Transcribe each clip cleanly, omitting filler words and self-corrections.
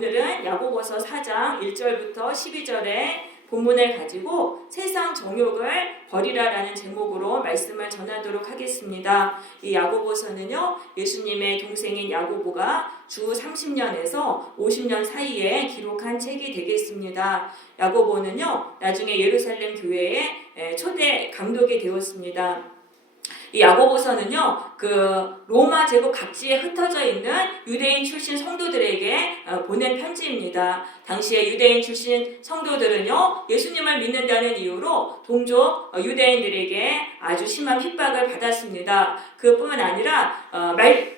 오늘은 야고보서 4장 1절부터 12절의 본문을 가지고 세상 정욕을 버리라라는 제목으로 말씀을 전하도록 하겠습니다. 이 야고보서는요, 예수님의 동생인 야고보가 주 30년에서 50년 사이에 기록한 책이 되겠습니다. 야고보는요, 나중에 예루살렘 교회의 초대 감독이 되었습니다. 이 야고보서는요, 로마 제국 각지에 흩어져 있는 유대인 출신 성도들에게 보낸 편지입니다. 당시에 유대인 출신 성도들은요, 예수님을 믿는다는 이유로 동족 유대인들에게 아주 심한 핍박을 받았습니다. 그뿐만 아니라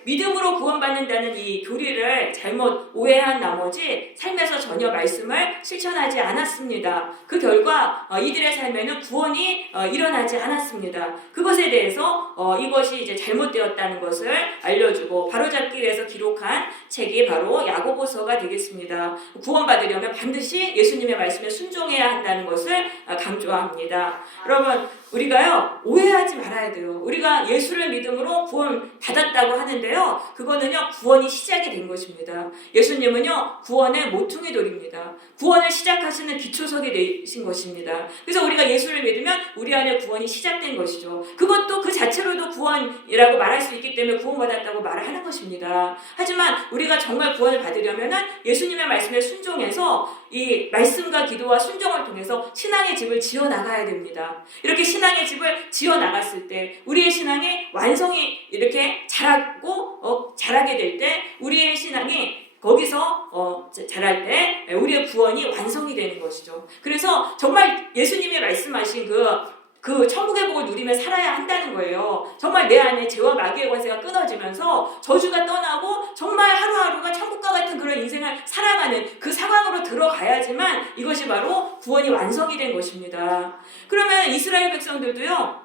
믿음으로 구원받는다는 이 교리를 잘못 오해한 나머지 삶에서 전혀 말씀을 실천하지 않았습니다. 그 결과 이들의 삶에는 구원이 일어나지 않았습니다. 그것에 대해서 이것이 이제 잘못되었다는 것을 알려주고 바로잡기 위해서 기록한 책이 바로 야고보서가 되겠습니다. 구원받으려면 반드시 예수님의 말씀에 순종해야 한다는 것을 강조합니다. 여러분, 우리가요, 오해하지 말아야 돼요. 우리가 예수를 믿음으로 구원 받았다고 하는데요, 그거는요, 구원이 시작이 된 것입니다. 예수님은요, 구원의 모퉁이 돌입니다. 구원을 시작하시는 기초석이 되신 것입니다. 그래서 우리가 예수를 믿으면 우리 안에 구원이 시작된 것이죠. 그것도 그 자체로도 구원이라고 말할 수 있기 때문에 구원받았다고 말을 하는 것입니다. 하지만 우리가 정말 구원을 받으려면 예수님의 말씀에 순종해서 이 말씀과 기도와 순종을 통해서 신앙의 집을 지어나가야 됩니다. 이렇게 신앙의 집을 지어나갔을 때 우리의 신앙의 완성이 이렇게 자라게 될 때 우리의 신앙이 거기서 자랄 때 우리의 구원이 완성이 되는 것이죠. 그래서 정말 예수님이 말씀하신 그 천국의 복을 누리며 살아야 한다는 거예요. 정말 내 안에 죄와 마귀의 권세가 끊어지면서 저주가 떠나고 정말 하루하루가 천국과 같은 그런 인생을 살아가는 그 상황으로 들어가야지만 이것이 바로 구원이 완성이 된 것입니다. 그러면 이스라엘 백성들도요,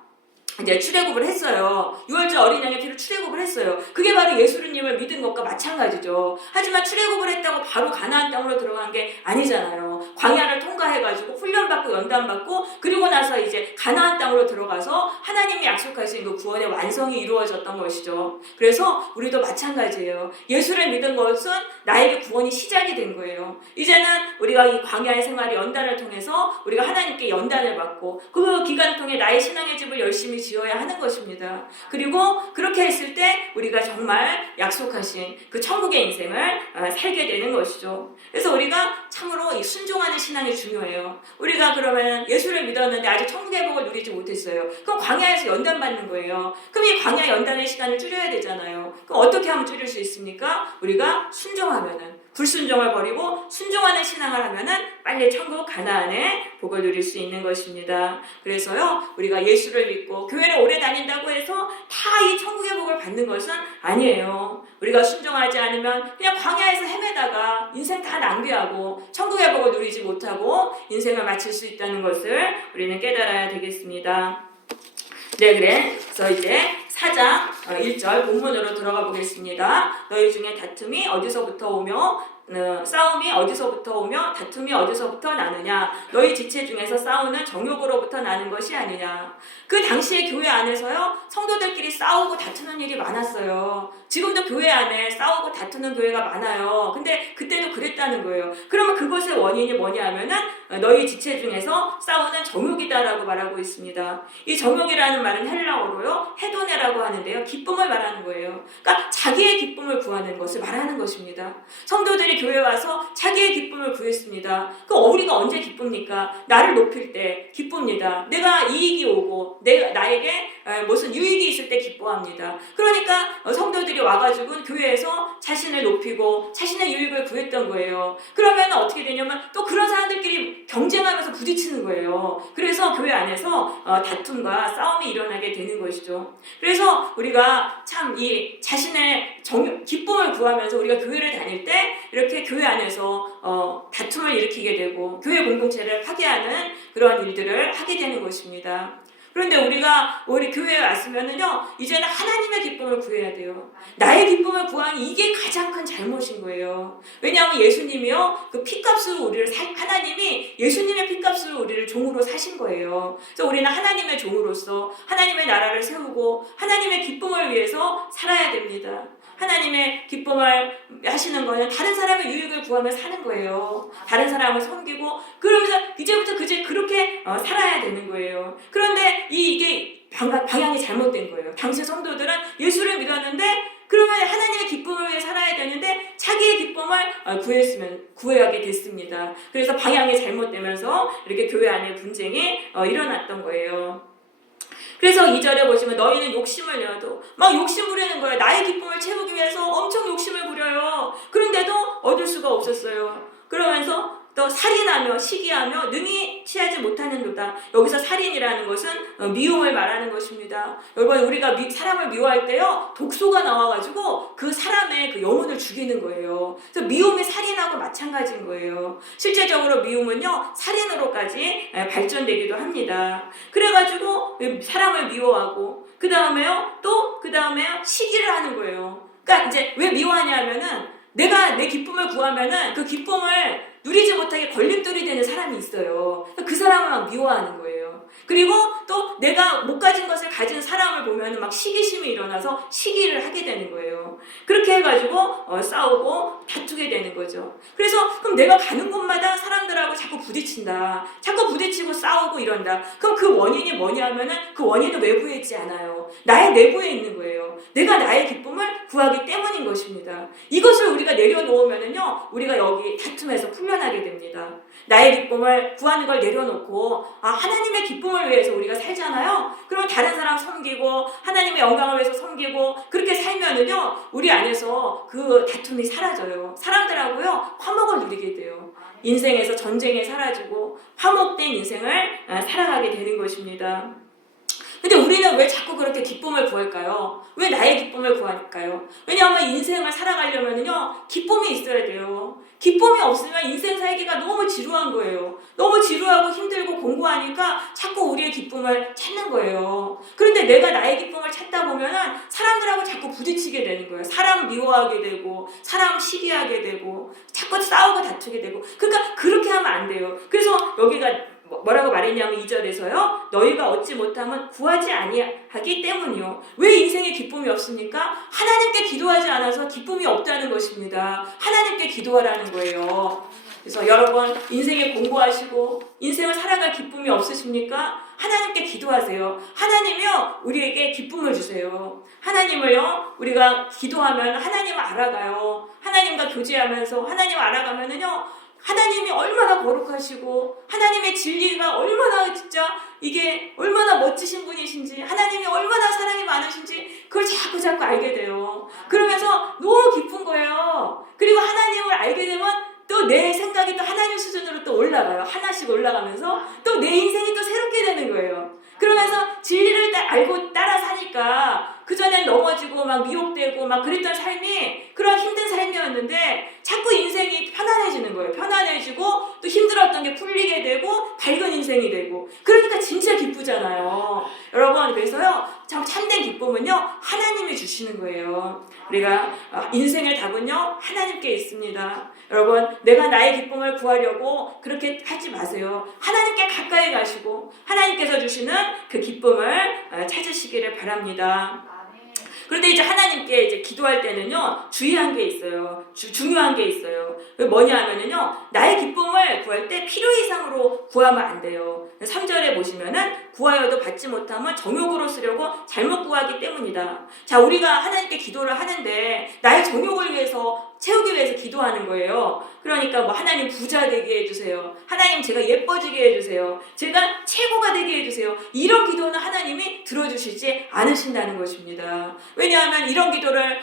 이제 출애굽을 했어요. 6월절 어린 양의 피로 출애굽을 했어요. 그게 바로 예수님을 믿은 것과 마찬가지죠. 하지만 출애굽을 했다고 바로 가나안 땅으로 들어간 게 아니잖아요. 광야를 통과해가지고 훈련받고 연단받고 그리고 나서 이제 가나안 땅으로 들어가서 하나님이 약속하신 그 구원의 완성이 이루어졌던 것이죠. 그래서 우리도 마찬가지예요. 예수를 믿은 것은 나에게 구원이 시작이 된 거예요. 이제는 우리가 이 광야의 생활의 연단을 통해서 우리가 하나님께 연단을 받고 그 기간을 통해 나의 신앙의 집을 열심히 지어야 하는 것입니다. 그리고 그렇게 했을 때 우리가 정말 약속하신 그 천국의 인생을 살게 되는 것이죠. 그래서 우리가 참으로 이 순종하는 신앙이 중요해요. 우리가 그러면 예수를 믿었는데 아직 천국의 복을 누리지 못했어요. 그럼 광야에서 연단받는 거예요. 그럼 이 광야 연단의 시간을 줄여야 되잖아요. 그럼 어떻게 하면 줄일 수 있습니까? 우리가 순종하면은, 불순종을 버리고 순종하는 신앙을 하면은 빨리 천국 가나안의 복을 누릴 수 있는 것입니다. 그래서요, 우리가 예수를 믿고 교회를 오래 다닌다고 해서 다 이 천국의 복을 받는 것은 아니에요. 우리가 순종하지 않으면 그냥 광야에서 헤매다가 인생 다 낭비하고 천국의 복을 누리지 못하고 인생을 마칠 수 있다는 것을 우리는 깨달아야 되겠습니다. 네, 그래서 이제 4장 1절 본문으로 들어가 보겠습니다. 너희 중에 다툼이 어디서부터 오며 싸움이 어디서부터 오며 다툼이 어디서부터 나느냐? 너희 지체 중에서 싸우는 정욕으로부터 나는 것이 아니냐? 그 당시에 교회 안에서요, 성도들끼리 싸우고 다투는 일이 많았어요. 지금도 교회 안에 싸우고 다투는 교회가 많아요. 근데 그때도 그랬다는 거예요. 그러면 그것의 원인이 뭐냐 하면은 너희 지체 중에서 싸우는 정욕이다라고 말하고 있습니다. 이 정욕이라는 말은 헬라어로요, 헤도네라고 하는데요, 기쁨을 말하는 거예요. 그러니까 자기의 기쁨을 구하는 것을 말하는 것입니다. 성도들이 교회에 와서 자기의 기쁨을 구했습니다. 그럼 우리가 언제 기쁩니까? 나를 높일 때 기쁩니다. 내가 이익이 오고 나에게 무슨 유익이 있을 때 기뻐합니다. 그러니까 성도들이 와가지고 교회에서 자신을 높이고 자신의 유익을 구했던 거예요. 그러면 어떻게 되냐면 또 그런 사람들끼리 경쟁하면서 부딪히는 거예요. 그래서 교회 안에서 다툼과 싸움이 일어나게 되는 것이죠. 그래서 우리가 참 이 자신의 기쁨을 구하면서 우리가 교회를 다닐 때 이렇게 교회 안에서 다툼을 일으키게 되고 교회 공동체를 파괴하는 그런 일들을 하게 되는 것입니다. 그런데 우리가 우리 교회에 왔으면은요, 이제는 하나님의 기쁨을 구해야 돼요. 나의 기쁨을 구하니 이게 가장 큰 잘못인 거예요. 왜냐하면 예수님이요, 그 피값으로 하나님이 예수님의 피값으로 우리를 종으로 사신 거예요. 그래서 우리는 하나님의 종으로서 하나님의 나라를 세우고 하나님의 기쁨을 위해서 살아야 됩니다. 하나님의 기쁨을 하시는 거는 다른 사람의 유익을 구하며 사는 거예요. 다른 사람을 섬기고 그러면서 이제부터 그렇게 살아야 되는 거예요. 그런데 이게 방향이 잘못된 거예요. 당시 성도들은 예수를 믿었는데 그러면 하나님의 기쁨을 위해 살아야 되는데 자기의 기쁨을 구하게 됐습니다. 그래서 방향이 잘못되면서 이렇게 교회 안에 분쟁이 일어났던 거예요. 그래서 2절에 보시면 너희는 욕심을 내어도 막 욕심 부리는 거예요. 나의 기쁨을 채우기 위해서 엄청 욕심을 부려요. 그런데도 얻을 수가 없었어요. 그러면서 또 살인하며 시기하며 능히 취하지 못하는도다. 여기서 살인이라는 것은 미움을 말하는 것입니다. 여러분 우리가 사람을 미워할 때요 독소가 나와가지고 그 사람의 그 영혼을 죽이는 거예요. 그래서 미움이 살인하고 마찬가지인 거예요. 실제적으로 미움은요 살인으로까지 발전되기도 합니다. 그래가지고 사람을 미워하고 그 다음에요 시기를 하는 거예요. 그러니까 이제 왜 미워하냐면은 내가 내 기쁨을 구하면은 그 기쁨을 누리지 못하게 걸림돌이 되는 사람이 있어요. 그 사람을 막 미워하는 거예요. 그리고 또 내가 못 가진 것을 가진 사람을 보면 막 시기심이 일어나서 시기를 하게 되는 거예요. 그렇게 해가지고 싸우고 다투게 되는 거죠. 그래서 그럼 내가 가는 곳마다 사람들하고 자꾸 부딪힌다. 자꾸 부딪히고 싸우고 이런다. 그럼 그 원인이 뭐냐면은 그 원인은 외부에 있지 않아요. 나의 내부에 있는 거예요. 내가 나의 기쁨을 구하기 때문인 것입니다. 이것을 우리가 내려놓으면은요, 우리가 여기 다툼에서 풀려나게 됩니다. 나의 기쁨을 구하는 걸 내려놓고 하나님의 기쁨을 위해서 우리가 살잖아요. 그러면 다른 사람 섬기고 하나님의 영광을 위해서 섬기고 그렇게 살면은요 우리 안에서 그 다툼이 사라져요. 사람들하고요 화목을 누리게 돼요. 인생에서 전쟁이 사라지고 화목된 인생을 살아가게 되는 것입니다. 근데 우리는 왜 자꾸 그렇게 기쁨을 구할까요? 왜 나의 기쁨을 구할까요? 왜냐하면 인생을 살아가려면요 기쁨이 있어야 돼요. 기쁨이 없으면 인생 살기가 너무 지루한 거예요. 너무 지루하고 힘들고 공부하니까 자꾸 우리의 기쁨을 찾는 거예요. 그런데 내가 나의 기쁨을 찾다 보면은 사람들하고 자꾸 부딪히게 되는 거예요. 사람 미워하게 되고 사람 시기하게 되고 자꾸 싸우고 다투게 되고 그러니까 그렇게 하면 안 돼요. 그래서 여기가 뭐라고 말했냐면 2절에서요. 너희가 얻지 못하면 구하지 아니하기 때문이요. 왜 인생에 기쁨이 없습니까? 하나님께 기도하지 않아서 기쁨이 없다는 것입니다. 하나님께 기도하라는 거예요. 그래서 여러분 인생에 공부하시고 인생을 살아갈 기쁨이 없으십니까? 하나님께 기도하세요. 하나님이요 우리에게 기쁨을 주세요. 하나님을요 우리가 기도하면 하나님을 알아가요. 하나님과 교제하면서 하나님을 알아가면은요 하나님이 얼마나 거룩하시고 하나님의 진리가 얼마나 진짜 이게 얼마나 멋지신 분이신지 하나님이 얼마나 사랑이 많으신지 그걸 자꾸 알게 돼요. 그러면서 너무 기쁜 거예요. 그리고 하나님을 알게 되면 또 내 생각이 또 하나님 수준으로 또 올라가요. 하나씩 올라가면서 또 내 인생이 또 새롭게 되는 거예요. 그러면서 진리를 알고 따라 사니까 그전엔 넘어지고 막 미혹되고 막 그랬던 삶이 그런 힘든 삶이었는데 자꾸 인생이 편안해지는 거예요. 편안해지고 또 힘들었던 게 풀리게 되고 밝은 인생이 되고 그러니까 진짜 기쁘잖아요. 여러분 그래서요 참된 기쁨은요 하나님이 주시는 거예요. 우리가 인생의 답은요 하나님께 있습니다. 여러분 내가 나의 기쁨을 구하려고 그렇게 하지 마세요. 하나님께 가까이 가시고 하나님께서 주시는 그 기쁨을 찾으시기를 바랍니다. 그런데 이제 하나님께 이제 기도할 때는요 주의한 게 있어요. 중요한 게 있어요. 뭐냐 하면은요 나의 기쁨을 구할 때 필요 이상으로 구하면 안 돼요. 3절에 보시면은 구하여도 받지 못하면 정욕으로 쓰려고 잘못 구하기 때문이다. 자 우리가 하나님께 기도를 하는데 나의 정욕을 위해서 채우기 위해서 기도하는 거예요. 그러니까 뭐 하나님 부자 되게 해주세요. 하나님 제가 예뻐지게 해주세요. 제가 최고가 되게 해주세요. 이런 기도는 하나님이 들어주시지 않으신다는 것입니다. 왜냐하면 이런 기도를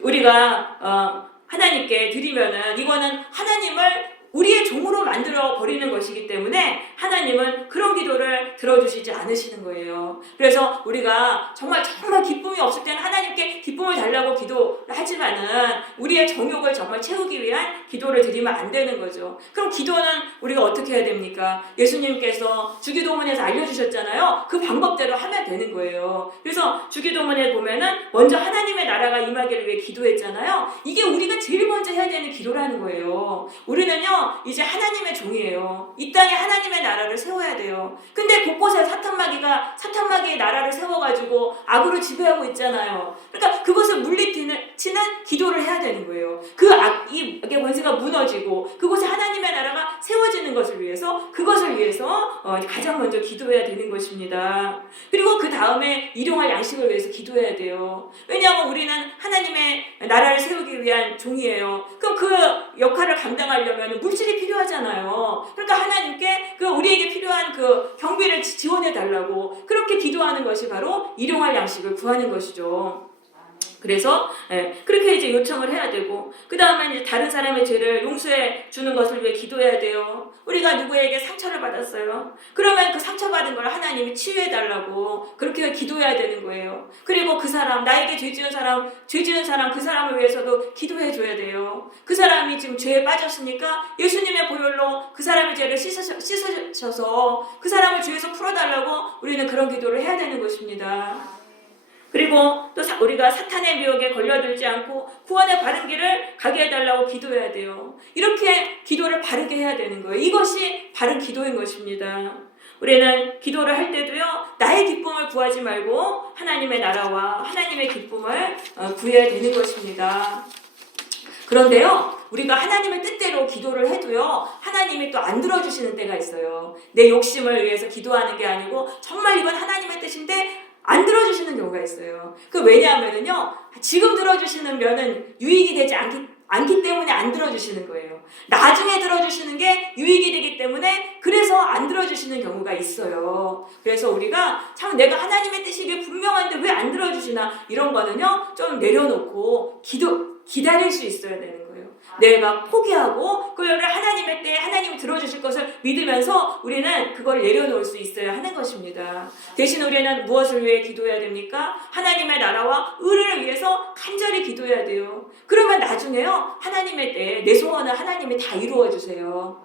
우리가 하나님께 드리면은 이거는 하나님을 우리의 종으로 만들어 버리는 것이기 때문에 하나님은 그런 기도를 들어주시지 않으시는 거예요. 그래서 우리가 정말 기쁨이 없을 때는 하나님께 기쁨을 달라고 기도하지만은 우리의 우리의 정욕을 정말 채우기 위한 기도를 드리면 안 되는 거죠. 그럼 기도는 우리가 어떻게 해야 됩니까? 예수님께서 주기도문에서 알려주셨잖아요. 그 방법대로 하면 되는 거예요. 그래서 주기도문에 보면은 먼저 하나님의 나라가 임하기를 위해 기도했잖아요. 이게 우리가 제일 먼저 해야 되는 기도라는 거예요. 우리는요 이제 하나님의 종이에요. 이 땅에 하나님의 나라를 세워야 돼요. 근데 곳곳에 사탄마귀의 나라를 세워가지고 악으로 지배하고 있잖아요. 그러니까 그것을 물리치는 기도를 해야 되는 거예요. 그 악의 권세가 무너지고 그곳에 하나님의 나라가 세워지는 것을 위해서 그것을 위해서 가장 먼저 기도해야 되는 것입니다. 그리고 그 다음에 일용할 양식을 위해서 기도해야 돼요. 왜냐하면 우리는 하나님의 나라를 세우기 위한 종이에요. 그럼 그 역할을 감당하려면 물질이 필요하잖아요. 그러니까 하나님께 우리에게 필요한 그 경비를 지원해 달라고 그렇게 기도하는 것이 바로 일용할 양식을 구하는 것이죠. 그래서 그렇게 이제 요청을 해야 되고 그 다음에 이제 다른 사람의 죄를 용서해 주는 것을 위해 기도해야 돼요. 우리가 누구에게 상처를 받았어요. 그러면 그 상처받은 걸 하나님이 치유해 달라고 그렇게 기도해야 되는 거예요. 그리고 그 사람 나에게 죄 지은 사람 그 사람을 위해서도 기도해 줘야 돼요. 그 사람이 지금 죄에 빠졌으니까 예수님의 보혈로 그 사람의 죄를 씻으셔서 그 사람을 죄에서 풀어달라고 우리는 그런 기도를 해야 되는 것입니다. 그리고 또 우리가 사탄의 미혹에 걸려들지 않고 구원의 바른 길을 가게 해달라고 기도해야 돼요. 이렇게 기도를 바르게 해야 되는 거예요. 이것이 바른 기도인 것입니다. 우리는 기도를 할 때도요 나의 기쁨을 구하지 말고 하나님의 나라와 하나님의 기쁨을 구해야 되는 것입니다. 그런데요 우리가 하나님의 뜻대로 기도를 해도요 하나님이 또 안 들어주시는 때가 있어요. 내 욕심을 위해서 기도하는 게 아니고 정말 이건 하나님의 뜻인데 안 들어주시는 경우가 있어요. 왜냐하면요 지금 들어주시는 면은 유익이 되지 않기 때문에 안 들어주시는 거예요. 나중에 들어주시는 게 유익이 되기 때문에 그래서 안 들어주시는 경우가 있어요. 그래서 우리가 참 내가 하나님의 뜻이게 분명한데 왜 안 들어주시나 이런 거는요 좀 내려놓고 기다릴 수 있어야 되는 거예요. 내가 포기하고 그거를 하나님의 때에 하나님이 들어주실 것을 믿으면서 우리는 그걸 내려놓을 수 있어야 하는 것입니다. 대신 우리는 무엇을 위해 기도해야 됩니까? 하나님의 나라와 의를 위해서 간절히 기도해야 돼요. 그러면 나중에요 하나님의 때에 내 소원을 하나님이 다 이루어 주세요.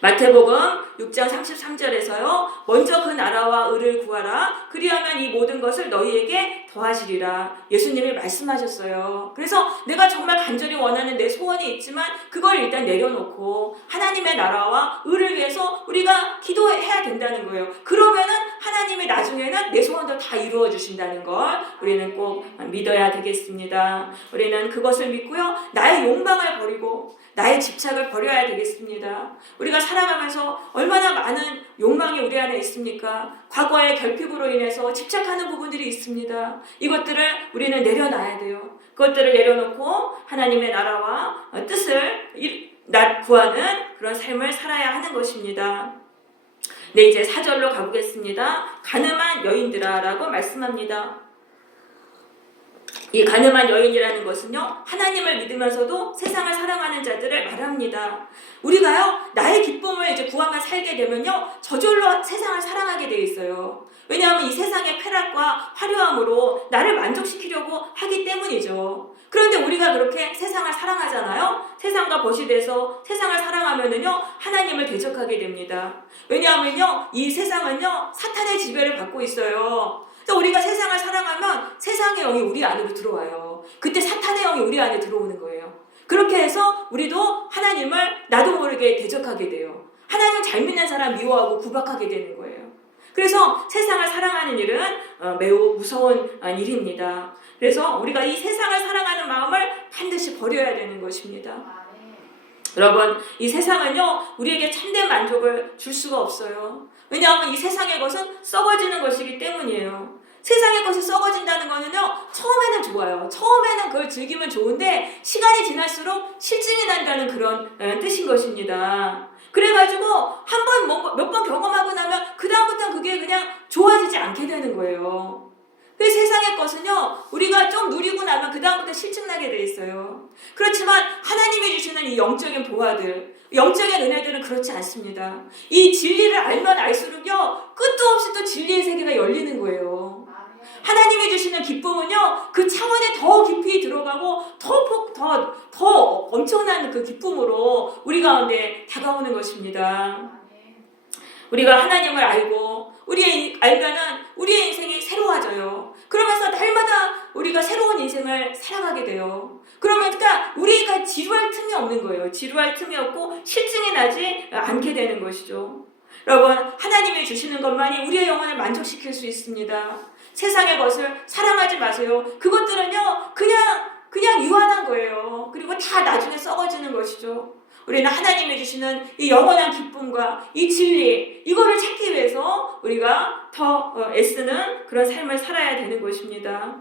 마태복음 6장 33절에서요 먼저 그 나라와 의를 구하라 그리하면 이 모든 것을 너희에게 더하시리라 예수님이 말씀하셨어요. 그래서 내가 정말 간절히 원하는 내 소원이 있지만 그걸 일단 내려놓고 하나님의 나라와 의를 위해서 우리가 기도해야 된다는 거예요. 그러면은 하나님이 나중에는 내 소원도 다 이루어 주신다는 걸 우리는 꼭 믿어야 되겠습니다. 우리는 그것을 믿고요 나의 욕망을 버리고 나의 집착을 버려야 되겠습니다. 우리가 살아가면서 얼마나 많은 욕망이 우리 안에 있습니까? 과거의 결핍으로 인해서 집착하는 부분들이 있습니다. 이것들을 우리는 내려놔야 돼요. 그것들을 내려놓고 하나님의 나라와 뜻을 구하는 그런 삶을 살아야 하는 것입니다. 네, 이제 4절로 가보겠습니다. 가늠한 여인들아 라고 말씀합니다. 이 가늠한 여인이라는 것은요 하나님을 믿으면서도 세상을 사랑하는 자들을 말합니다. 우리가요 나의 기쁨을 이제 구하며 살게 되면요 저절로 세상을 사랑하게 되어 있어요. 왜냐하면 이 세상의 쾌락과 화려함으로 나를 만족시키려고 하기 때문이죠. 그런데 우리가 그렇게 세상을 사랑하잖아요. 세상과 벗이 돼서 세상을 사랑하면은요 하나님을 대적하게 됩니다. 왜냐하면요 이 세상은요 사탄의 지배를 받고 있어요. 우리가 세상을 사랑하면 세상의 영이 우리 안으로 들어와요. 그때 사탄의 영이 우리 안에 들어오는 거예요. 그렇게 해서 우리도 하나님을 나도 모르게 대적하게 돼요. 하나님 잘 믿는 사람 미워하고 구박하게 되는 거예요. 그래서 세상을 사랑하는 일은 매우 무서운 일입니다. 그래서 우리가 이 세상을 사랑하는 마음을 반드시 버려야 되는 것입니다. 여러분, 이 세상은요 우리에게 참된 만족을 줄 수가 없어요. 왜냐하면 이 세상의 것은 썩어지는 것이기 때문이에요. 세상의 것이 썩어진다는 거는요 처음에는 좋아요. 처음에는 그걸 즐기면 좋은데 시간이 지날수록 실증이 난다는 그런 뜻인 것입니다. 그래가지고 한 번 몇 번 경험하고 나면 그 다음부터는 그게 그냥 좋아지지 않게 되는 거예요. 그 세상의 것은요 우리가 좀 누리고 나면 그 다음부터 실증나게 돼 있어요. 그렇지만 하나님이 주시는 이 영적인 보화들, 영적인 은혜들은 그렇지 않습니다. 이 진리를 알면 알수록요 끝도 없이 또 진리의 세계가 열리는 거예요. 하나님이 주시는 기쁨은요, 그 차원에 더 깊이 들어가고 더 엄청난 그 기쁨으로 우리 가운데 다가오는 것입니다. 우리가 하나님을 알고 알면은 우리의 인생이 새로워져요. 그러면서 날마다 우리가 새로운 인생을 살아가게 돼요. 그러니까 우리가 지루할 틈이 없는 거예요. 지루할 틈이 없고 실증이 나지 않게 되는 것이죠. 여러분, 하나님이 주시는 것만이 우리의 영혼을 만족시킬 수 있습니다. 세상의 것을 사랑하지 마세요. 그것들은요, 그냥 유한한 거예요. 그리고 다 나중에 썩어지는 것이죠. 우리는 하나님이 주시는 이 영원한 기쁨과 이 진리, 이거를 찾기 위해서 우리가 더 애쓰는 그런 삶을 살아야 되는 것입니다.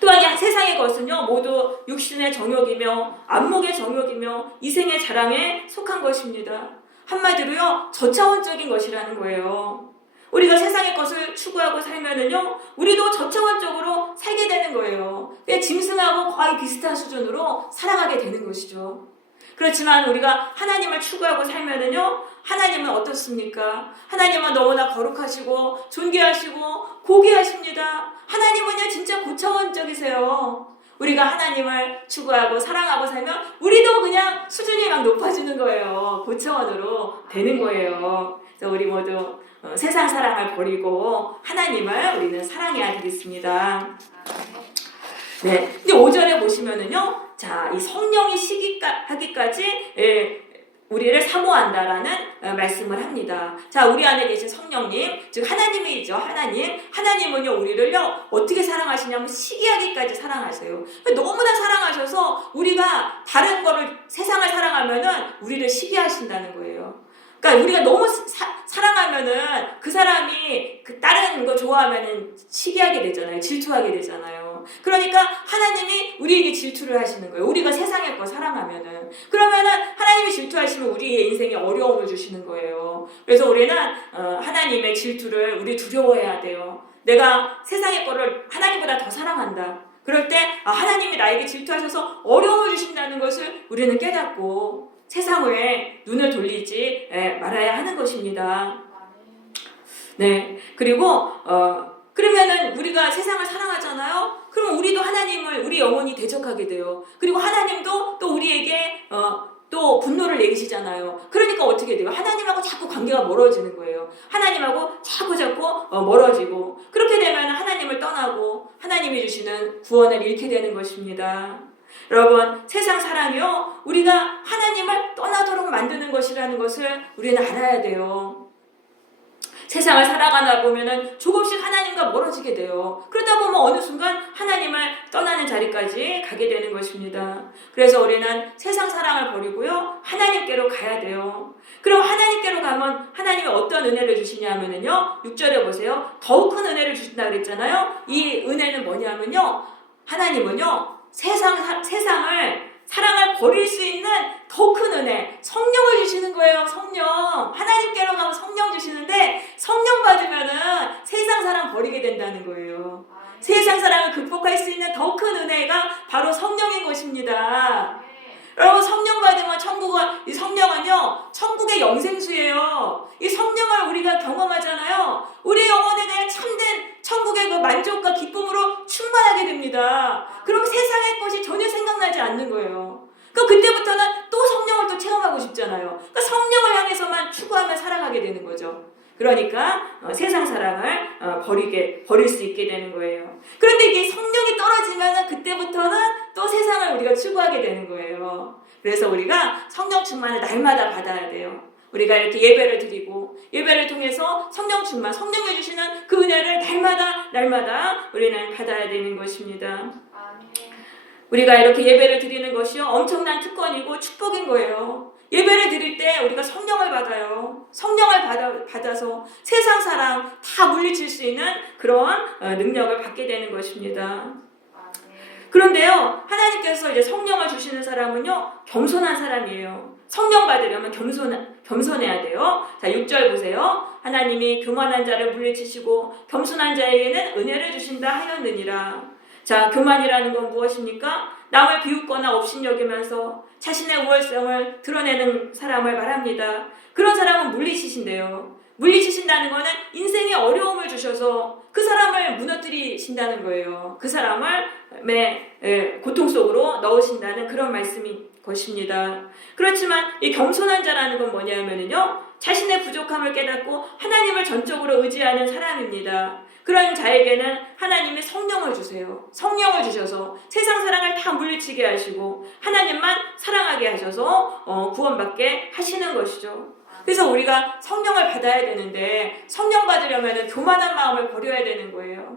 또한 세상의 것은요, 모두 육신의 정욕이며 안목의 정욕이며 이생의 자랑에 속한 것입니다. 한마디로요, 저차원적인 것이라는 거예요. 우리가 세상의 것을 추구하고 살면은요, 우리도 저차원적으로 살게 되는 거예요. 짐승하고 거의 비슷한 수준으로 살아가게 되는 것이죠. 그렇지만 우리가 하나님을 추구하고 살면은요, 하나님은 어떻습니까? 하나님은 너무나 거룩하시고 존귀하시고 고귀하십니다. 하나님은요, 진짜 고차원적이세요. 우리가 하나님을 추구하고 사랑하고 살면 우리도 그냥 수준이 막 높아지는 거예요. 고차원으로 되는 거예요. 그래서 우리 모두 세상 사랑을 버리고 하나님을 우리는 사랑해야 되겠습니다. 네. 근데 5절에 보시면은요, 자, 이 성령이 시기하기까지 우리를 사모한다라는 말씀을 합니다. 자, 우리 안에 계신 성령님, 즉 하나님이죠. 하나님은요, 우리를요, 어떻게 사랑하시냐면 시기하기까지 사랑하세요. 너무나 사랑하셔서 우리가 다른 거를, 세상을 사랑하면은 우리를 시기하신다는 거예요. 그러니까 우리가 너무 사랑하면은 그 사람이 그 다른 거 좋아하면은 시기하게 되잖아요. 질투하게 되잖아요. 그러니까 하나님이 우리에게 질투를 하시는 거예요. 우리가 세상의 거 사랑하면은. 그러면은 하나님이 질투하시면 우리의 인생에 어려움을 주시는 거예요. 그래서 우리는 하나님의 질투를 우리 두려워해야 돼요. 내가 세상의 거를 하나님보다 더 사랑한다. 그럴 때 하나님이 나에게 질투하셔서 어려움을 주신다는 것을 우리는 깨닫고 세상에 눈을 돌리지 말아야 하는 것입니다. 네. 그리고 그러면은 우리가 세상을 사랑하잖아요. 그럼 우리도 하나님을, 우리 영혼이 대적하게 돼요. 그리고 하나님도 또 우리에게 또 분노를 내리시잖아요. 그러니까 어떻게 돼요? 하나님하고 자꾸 관계가 멀어지는 거예요. 하나님하고 자꾸 멀어지고, 그렇게 되면 하나님을 떠나고 하나님이 주시는 구원을 잃게 되는 것입니다. 여러분, 세상 사랑이요, 우리가 하나님을 떠나도록 만드는 것이라는 것을 우리는 알아야 돼요. 세상을 살아가다 보면은 조금씩 하나님과 멀어지게 돼요. 그러다 보면 어느 순간 하나님을 떠나는 자리까지 가게 되는 것입니다. 그래서 우리는 세상 사랑을 버리고요, 하나님께로 가야 돼요. 그럼 하나님께로 가면 하나님이 어떤 은혜를 주시냐면요, 6절에 보세요. 더욱 큰 은혜를 주신다 그랬잖아요. 이 은혜는 뭐냐면요, 하나님은요, 세상을 사랑을 버릴 수 있는 더 큰 은혜, 성령을 주시는 거예요. 성령. 하나님께로 가면 성령 주시는데, 성령 받으면은 세상 사랑 버리게 된다는 거예요. 세상 사랑을 극복할 수 있는 더 큰 은혜가 바로 성령인 것입니다. 여러분, 성령 받으면 이 성령은요, 천국의 영생수예요. 이 성령을 우리가 경험하잖아요. 우리 영혼에 대한 참된 천국의 그 만족과 기쁨으로 충만하게 됩니다. 그럼 세상의 것이 전혀 생각나지 않는 거예요. 그때부터는 또 성령을 또 체험하고 싶잖아요. 그러니까 성령을 향해서만 추구하며 살아가게 되는 거죠. 그러니까 세상 사랑을 버릴 수 있게 되는 거예요. 그런데 이게 성령이 떨어지면 그때부터는 또 세상을 우리가 추구하게 되는 거예요. 그래서 우리가 성령 충만을 날마다 받아야 돼요. 우리가 이렇게 예배를 드리고, 예배를 통해서 성령 충만, 성령이 주시는 그 은혜를 날마다 우리는 받아야 되는 것입니다. 우리가 이렇게 예배를 드리는 것이요, 엄청난 특권이고 축복인 거예요. 예배를 드릴 때 우리가 성령을 받아요. 성령을 받아서 세상 사랑 다 물리칠 수 있는 그런 능력을 받게 되는 것입니다. 그런데요, 하나님께서 이제 성령을 주시는 사람은요, 겸손한 사람이에요. 성령 받으려면 겸손해야 돼요. 자, 6절 보세요. 하나님이 교만한 자를 물리치시고 겸손한 자에게는 은혜를 주신다 하였느니라. 자, 교만이라는 건 무엇입니까? 남을 비웃거나 업신여기면서 자신의 우월성을 드러내는 사람을 말합니다. 그런 사람은 물리치신대요. 물리치신다는 거는 인생에 어려움을 주셔서 그 사람을 무너뜨리신다는 거예요. 그 사람을 고통 속으로 넣으신다는 그런 말씀인 것입니다. 그렇지만 이 겸손한 자라는 건 뭐냐면요, 자신의 부족함을 깨닫고 하나님을 전적으로 의지하는 사람입니다. 그런 자에게는 하나님이 성령을 주세요. 성령을 주셔서 세상 사랑을 다 물리치게 하시고 하나님만 사랑하게 하셔서 구원받게 하시는 것이죠. 그래서 우리가 성령을 받아야 되는데, 성령 받으려면 교만한 마음을 버려야 되는 거예요.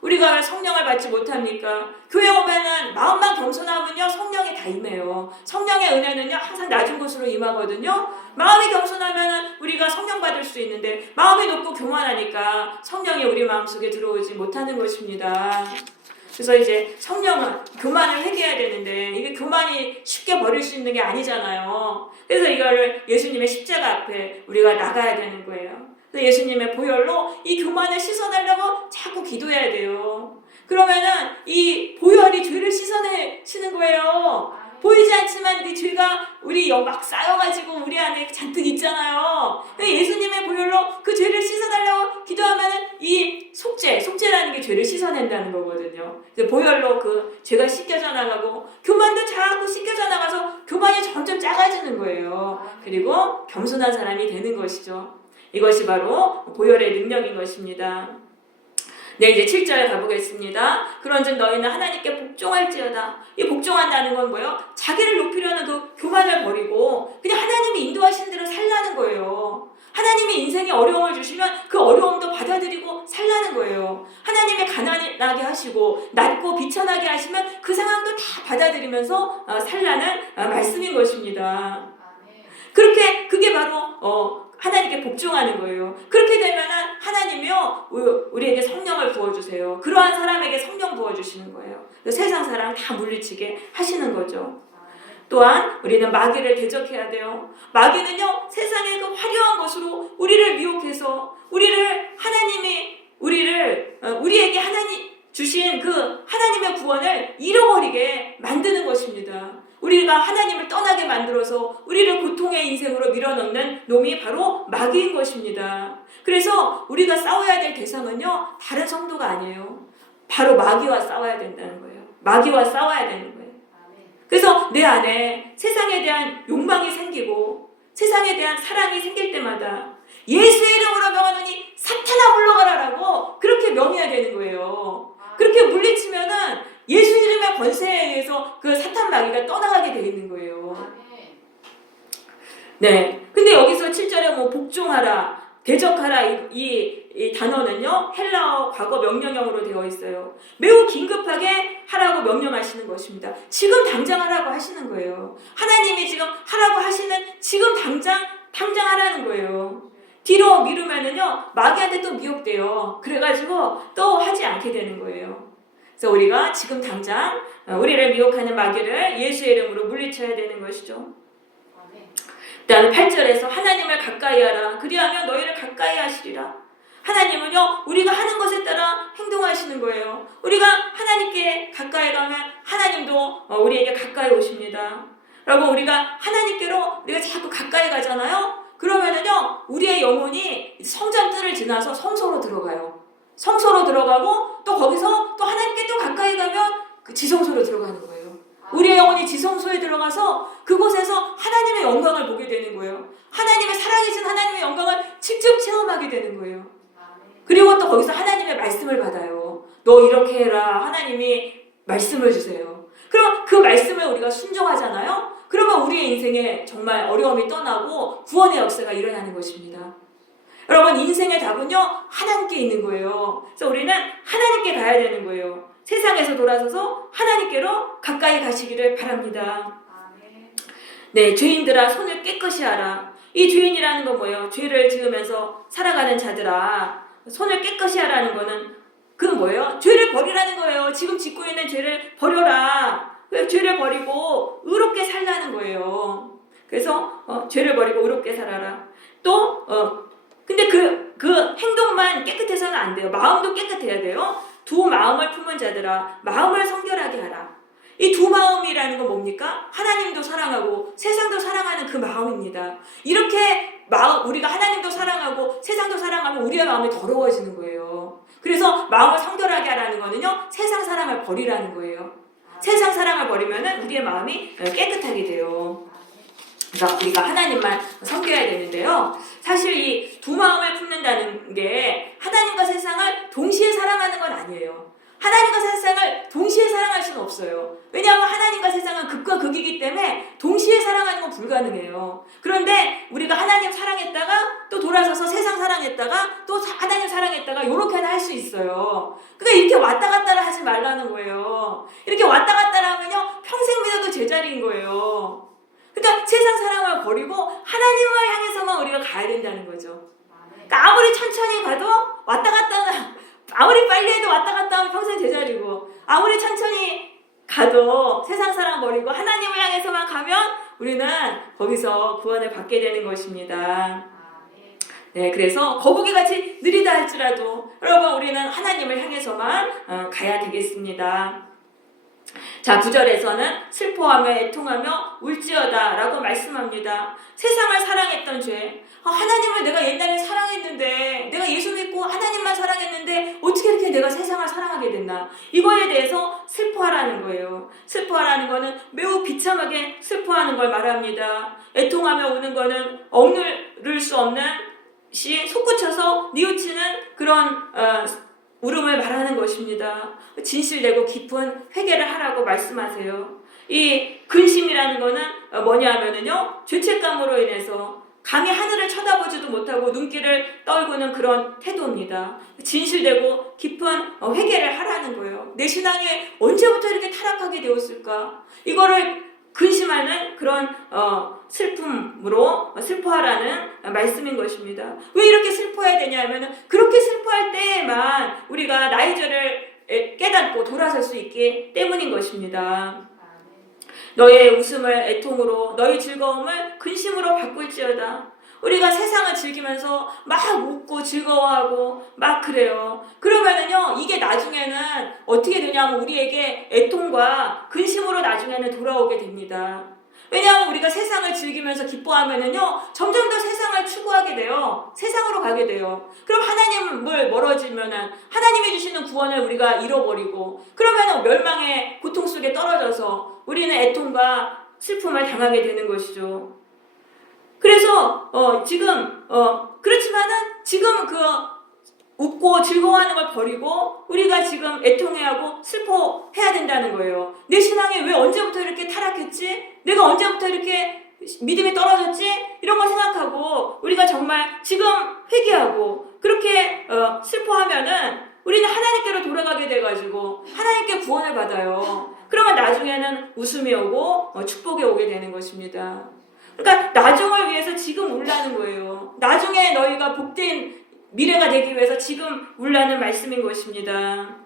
우리가 왜 성령을 받지 못합니까? 교회 오면은 마음만 겸손하면요, 성령이 다 임해요. 성령의 은혜는요, 항상 낮은 곳으로 임하거든요. 마음이 겸손하면은 우리가 성령 받을 수 있는데, 마음이 높고 교만하니까 성령이 우리 마음속에 들어오지 못하는 것입니다. 그래서 이제 성령은 교만을 회개해야 되는데, 이게 교만이 쉽게 버릴 수 있는 게 아니잖아요. 그래서 이거를 예수님의 십자가 앞에 우리가 나가야 되는 거예요. 그래서 예수님의 보혈로 이 교만을 씻어내려고 자꾸 기도해야 돼요. 그러면은 이 보혈이 죄를 씻어내시는 거예요. 보이지 않지만 그 죄가 우리 막 쌓여가지고 우리 안에 잔뜩 있잖아요. 예수님의 보혈로 그 죄를 씻어달라고 기도하면은 이 속죄라는 게 죄를 씻어낸다는 거거든요. 그래서 보혈로 그 죄가 씻겨져 나가고, 교만도 자꾸 씻겨져 나가서 교만이 점점 작아지는 거예요. 그리고 겸손한 사람이 되는 것이죠. 이것이 바로 보혈의 능력인 것입니다. 네, 이제 7절 가보겠습니다. 그런즉 너희는 하나님께 복종할지어다. 이 복종한다는 건 뭐예요? 자기를 높이려는 그 교만을 버리고 그냥 하나님이 인도하신 대로 살라는 거예요. 하나님이 인생에 어려움을 주시면 그 어려움도 받아들이고 살라는 거예요. 하나님이 가난하게 하시고 낮고 비천하게 하시면 그 상황도 다 받아들이면서 살라는 말씀인 것입니다. 그게 바로 하나님께 복종하는 거예요. 그렇게 되면 하나님이요, 우리에게 성령을 부어주세요. 그러한 사람에게 성령 부어주시는 거예요. 세상 사람 다 물리치게 하시는 거죠. 또한 우리는 마귀를 대적해야 돼요. 마귀는요, 세상의 그 화려한 것으로 우리를 미혹해서 우리에게 하나님 주신 그 하나님의 구원을 잃어버리게 만드는 것입니다. 우리가 하나님을 떠나게 만들어서 우리를 고통의 인생으로 밀어넣는 놈이 바로 마귀인 것입니다. 그래서 우리가 싸워야 될 대상은요, 다른 성도가 아니에요. 바로 마귀와 싸워야 된다는 거예요. 마귀와 싸워야 되는 거예요. 그래서 내 안에 세상에 대한 욕망이 생기고 세상에 대한 사랑이 생길 때마다 예수의 이름으로 명하노니 사탄아 물러가라라고 그렇게 명해야 되는 거예요. 그렇게 물리치면은 예수 이름의 권세에 의해서 그 사탄 마귀가 떠나가게 되어 있는 거예요. 네. 근데 여기서 7절에 뭐 복종하라, 대적하라 이 단어는요, 헬라어 과거 명령형으로 되어 있어요. 매우 긴급하게 하라고 명령하시는 것입니다. 지금 당장 하라고 하시는 거예요. 하나님이 지금 하라고 하시는 지금 당장 하라는 거예요. 뒤로 미루면은요, 마귀한테 또 미혹돼요. 그래가지고 또 하지 않게 되는 거예요. 그래서 우리가 지금 당장 우리를 미혹하는 마귀를 예수의 이름으로 물리쳐야 되는 것이죠. 그다음에 8절에서 하나님을 가까이 하라. 그리하면 너희를 가까이 하시리라. 하나님은요, 우리가 하는 것에 따라 행동하시는 거예요. 우리가 하나님께 가까이 가면 하나님도 우리에게 가까이 오십니다. 여러분, 우리가 하나님께로 우리가 자꾸 가까이 가잖아요. 그러면은요, 우리의 영혼이 성전뜰을 지나서 성소로 들어가요. 성소로 들어가고 또 거기서 또 하나님께 또 가까이 가면 그 지성소로 들어가는 거예요. 우리의 영혼이 지성소에 들어가서 그곳에서 하나님의 영광을 보게 되는 거예요. 하나님의 살아계신 하나님의 영광을 직접 체험하게 되는 거예요. 그리고 또 거기서 하나님의 말씀을 받아요. 너 이렇게 해라. 하나님이 말씀을 주세요. 그럼 그 말씀을 우리가 순종하잖아요. 그러면 우리의 인생에 정말 어려움이 떠나고 구원의 역사가 일어나는 것입니다. 여러분, 인생의 답은요, 하나님께 있는 거예요. 그래서 우리는 하나님께 가야 되는 거예요. 세상에서 돌아서서 하나님께로 가까이 가시기를 바랍니다. 네, 죄인들아 손을 깨끗이 하라. 이 죄인이라는 건 뭐예요? 죄를 지으면서 살아가는 자들아, 손을 깨끗이 하라는 거는 그건 뭐예요? 죄를 버리라는 거예요. 지금 짓고 있는 죄를 버려라. 죄를 버리고 의롭게 살라는 거예요. 그래서 죄를 버리고 의롭게 살아라. 또 근데 그 행동만 깨끗해서는 안 돼요. 마음도 깨끗해야 돼요. 두 마음을 품은 자들아, 마음을 성결하게 하라. 이 두 마음이라는 건 뭡니까? 하나님도 사랑하고 세상도 사랑하는 그 마음입니다. 이렇게 우리가 하나님도 사랑하고 세상도 사랑하면 우리의 마음이 더러워지는 거예요. 그래서 마음을 성결하게 하라는 거는요, 세상 사랑을 버리라는 거예요. 세상 사랑을 버리면은 우리의 마음이 깨끗하게 돼요. 그래서 우리가 하나님만 섬겨야 되는데요. 사실 이 두 마음을 품는다는 게 하나님과 세상을 동시에 사랑하는 건 아니에요. 하나님과 세상을 동시에 사랑할 수는 없어요. 왜냐하면 하나님과 세상은 극과 극이기 때문에 동시에 사랑하는 건 불가능해요. 그런데 우리가 하나님 사랑했다가 또 돌아서서 세상 사랑했다가 또 하나님 사랑했다가 이렇게는 할 수 있어요. 그러니까 이렇게 왔다 갔다를 하지 말라는 거예요. 이렇게 왔다 갔다를 하면요, 평생 믿어도 제자리인 거예요. 그러니까 세상 사랑을 버리고 하나님을 향해서만 우리가 가야 된다는 거죠. 그러니까 아무리 천천히 가도 왔다 갔다, 아무리 빨리 해도 왔다 갔다 하면 평생 제자리고, 아무리 천천히 가도 세상 사랑 버리고 하나님을 향해서만 가면 우리는 거기서 구원을 받게 되는 것입니다. 네, 그래서 거북이같이 느리다 할지라도 여러분 우리는 하나님을 향해서만 가야 되겠습니다. 자, 9절에서는 슬퍼하며 애통하며 울지어다 라고 말씀합니다. 세상을 사랑했던 죄, 하나님을 내가 옛날에 사랑했는데, 내가 예수 믿고 하나님만 사랑했는데 어떻게 이렇게 내가 세상을 사랑하게 됐나, 이거에 대해서 슬퍼하라는 거예요. 슬퍼하라는 거는 매우 비참하게 슬퍼하는 걸 말합니다. 애통하며 우는 거는 억누를 수 없는 시 솟구쳐서 뉘우치는 그런 울음을 말하는 것입니다. 진실되고 깊은 회개를 하라고 말씀하세요. 이 근심이라는 거는 뭐냐 하면은요, 죄책감으로 인해서 감히 하늘을 쳐다보지도 못하고 눈길을 떨구는 그런 태도입니다. 진실되고 깊은 회개를 하라는 거예요. 내 신앙이 언제부터 이렇게 타락하게 되었을까? 이거를 근심하는 그런 슬픔으로 슬퍼하라는 말씀인 것입니다. 왜 이렇게 슬퍼해야 되냐 하면, 그렇게 슬퍼할 때에만 우리가 나의 죄를 깨닫고 돌아설 수 있기 때문인 것입니다. 너의 웃음을 애통으로, 너의 즐거움을 근심으로 바꿀지어다. 우리가 세상을 즐기면서 막 웃고 즐거워하고 막 그래요. 그러면은요, 이게 나중에는 어떻게 되냐면 우리에게 애통과 근심으로 나중에는 돌아오게 됩니다. 왜냐하면 우리가 세상을 즐기면서 기뻐하면은요, 점점 더 세상을 추구하게 돼요. 세상으로 가게 돼요. 그럼 하나님을 멀어지면은 하나님이 주시는 구원을 우리가 잃어버리고, 그러면은 멸망의 고통 속에 떨어져서 우리는 애통과 슬픔을 당하게 되는 것이죠. 그래서 그렇지만은 지금 웃고 즐거워하는 걸 버리고 우리가 지금 애통해하고 슬퍼해야 된다는 거예요. 내 신앙이 왜 언제부터 이렇게 타락했지? 내가 언제부터 이렇게 믿음이 떨어졌지? 이런 걸 생각하고 우리가 정말 지금 회개하고 그렇게 슬퍼하면은 우리는 하나님께로 돌아가게 돼가지고 하나님께 구원을 받아요. 그러면 나중에는 웃음이 오고 축복이 오게 되는 것입니다. 그러니까 나중을 위해서 지금 울라는 거예요. 나중에 너희가 복된 미래가 되기 위해서 지금 울라는 말씀인 것입니다.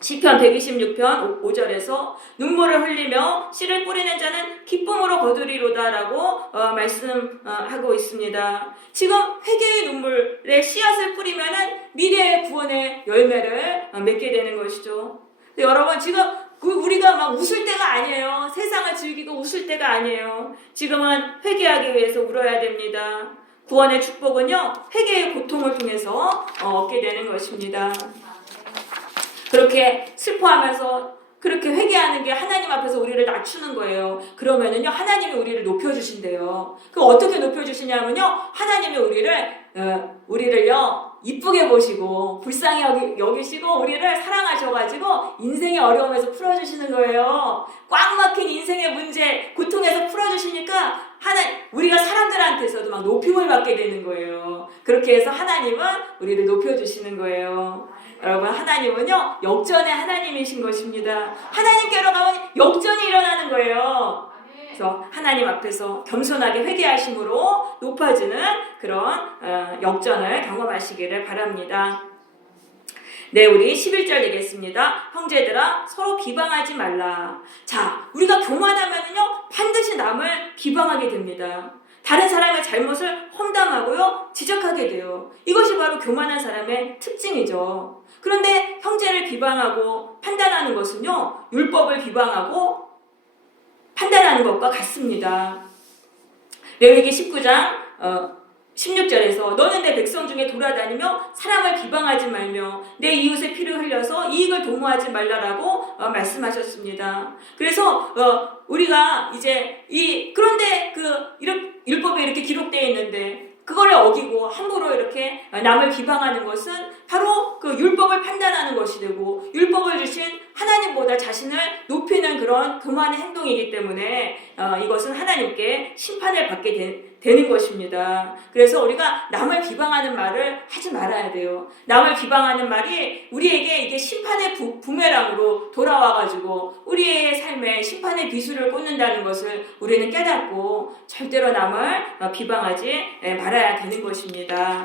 시편 126편 5절에서 눈물을 흘리며 씨를 뿌리는 자는 기쁨으로 거두리로다라고 말씀하고 있습니다. 지금 회개의 눈물에 씨앗을 뿌리면은 미래의 구원의 열매를 맺게 되는 것이죠. 근데 여러분, 지금 우리가 막 웃을 때가 아니에요. 세상을 즐기고 웃을 때가 아니에요. 지금은 회개하기 위해서 울어야 됩니다. 구원의 축복은요, 회개의 고통을 통해서 얻게 되는 것입니다. 그렇게 슬퍼하면서 그렇게 회개하는 게 하나님 앞에서 우리를 낮추는 거예요. 그러면은요, 하나님이 우리를 높여주신대요. 그럼 어떻게 높여주시냐면요, 하나님이 우리를요, 이쁘게 보시고 불쌍히 여기시고 우리를 사랑하셔가지고 인생의 어려움에서 풀어주시는 거예요. 꽉 막힌 인생의 문제, 고통에서 풀어주시니까 우리가 사람들한테서도 막 높임을 받게 되는 거예요. 그렇게 해서 하나님은 우리를 높여주시는 거예요. 여러분, 하나님은요, 역전의 하나님이신 것입니다. 하나님께로 가면 역전이 일어나는 거예요. 그래서 하나님 앞에서 겸손하게 회개하심으로 높아지는 그런 역전을 경험하시기를 바랍니다. 네, 우리 11절 되겠습니다. 형제들아, 서로 비방하지 말라. 자, 우리가 교만하면요, 반드시 남을 비방하게 됩니다. 다른 사람의 잘못을 험담하고요, 지적하게 돼요. 이것이 바로 교만한 사람의 특징이죠. 그런데 형제를 비방하고 판단하는 것은요, 율법을 비방하고 판단하는 것과 같습니다. 레위기 19장 16절에서 너는 내 백성 중에 돌아다니며 사람을 비방하지 말며 내 이웃의 피를 흘려서 이익을 도모하지 말라라고 말씀하셨습니다. 그래서 우리가 이제 그런데 율법에 이렇게 기록되어 있는데 그거를 어기고 함부로 이렇게 남을 비방하는 것은 바로 그 율법을 판단하는 것이 되고 율법을 주신 하나님보다 자신을 높이는 그런 교만의 행동이기 때문에 이것은 하나님께 심판을 받게 되는 것입니다. 그래서 우리가 남을 비방하는 말을 하지 말아야 돼요. 남을 비방하는 말이 우리에게 이게 심판의 부메랑으로 돌아와가지고 우리의 삶에 심판의 비수를 꽂는다는 것을 우리는 깨닫고 절대로 남을 비방하지 말아야 되는 것입니다.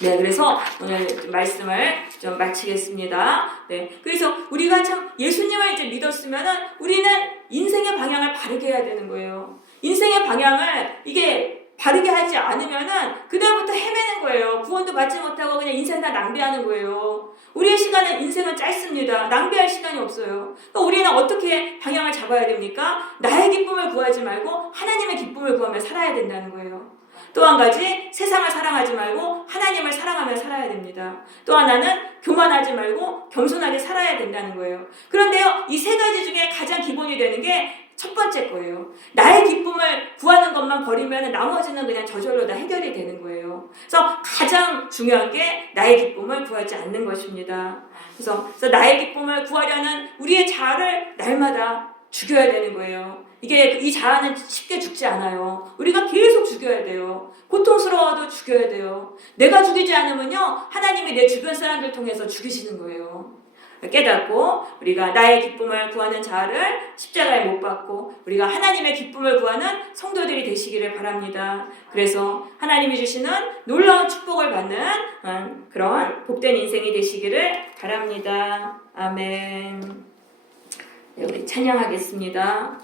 네, 그래서 오늘 말씀을 좀 마치겠습니다. 네, 그래서 우리가 참 예수님을 이제 믿었으면은 우리는 인생의 방향을 바르게 해야 되는 거예요. 인생의 방향을 이게 바르게 하지 않으면은 그다음부터 헤매는 거예요. 구원도 받지 못하고 그냥 인생 다 낭비하는 거예요. 우리의 인생은 짧습니다. 낭비할 시간이 없어요. 그러니까 우리는 어떻게 방향을 잡아야 됩니까? 나의 기쁨을 구하지 말고 하나님의 기쁨을 구하며 살아야 된다는 거예요. 또 한 가지, 세상을 사랑하지 말고 하나님을 사랑하며 살아야 됩니다. 또 하나는 교만하지 말고 겸손하게 살아야 된다는 거예요. 그런데요, 이 세 가지 중에 가장 기본이 되는 게 첫 번째 거예요. 나의 기쁨을 구하는 것만 버리면 나머지는 그냥 저절로 다 해결이 되는 거예요. 그래서 가장 중요한 게 나의 기쁨을 구하지 않는 것입니다. 그래서 나의 기쁨을 구하려는 우리의 자아를 날마다 죽여야 되는 거예요. 이 자아는 쉽게 죽지 않아요. 우리가 계속 죽여야 돼요. 고통스러워도 죽여야 돼요. 내가 죽이지 않으면요, 하나님이 내 주변 사람들 통해서 죽이시는 거예요. 깨닫고 우리가 나의 기쁨을 구하는 자아를 십자가에 못 박고 우리가 하나님의 기쁨을 구하는 성도들이 되시기를 바랍니다. 그래서 하나님이 주시는 놀라운 축복을 받는 그런 복된 인생이 되시기를 바랍니다. 아멘. 네, 우리 찬양하겠습니다.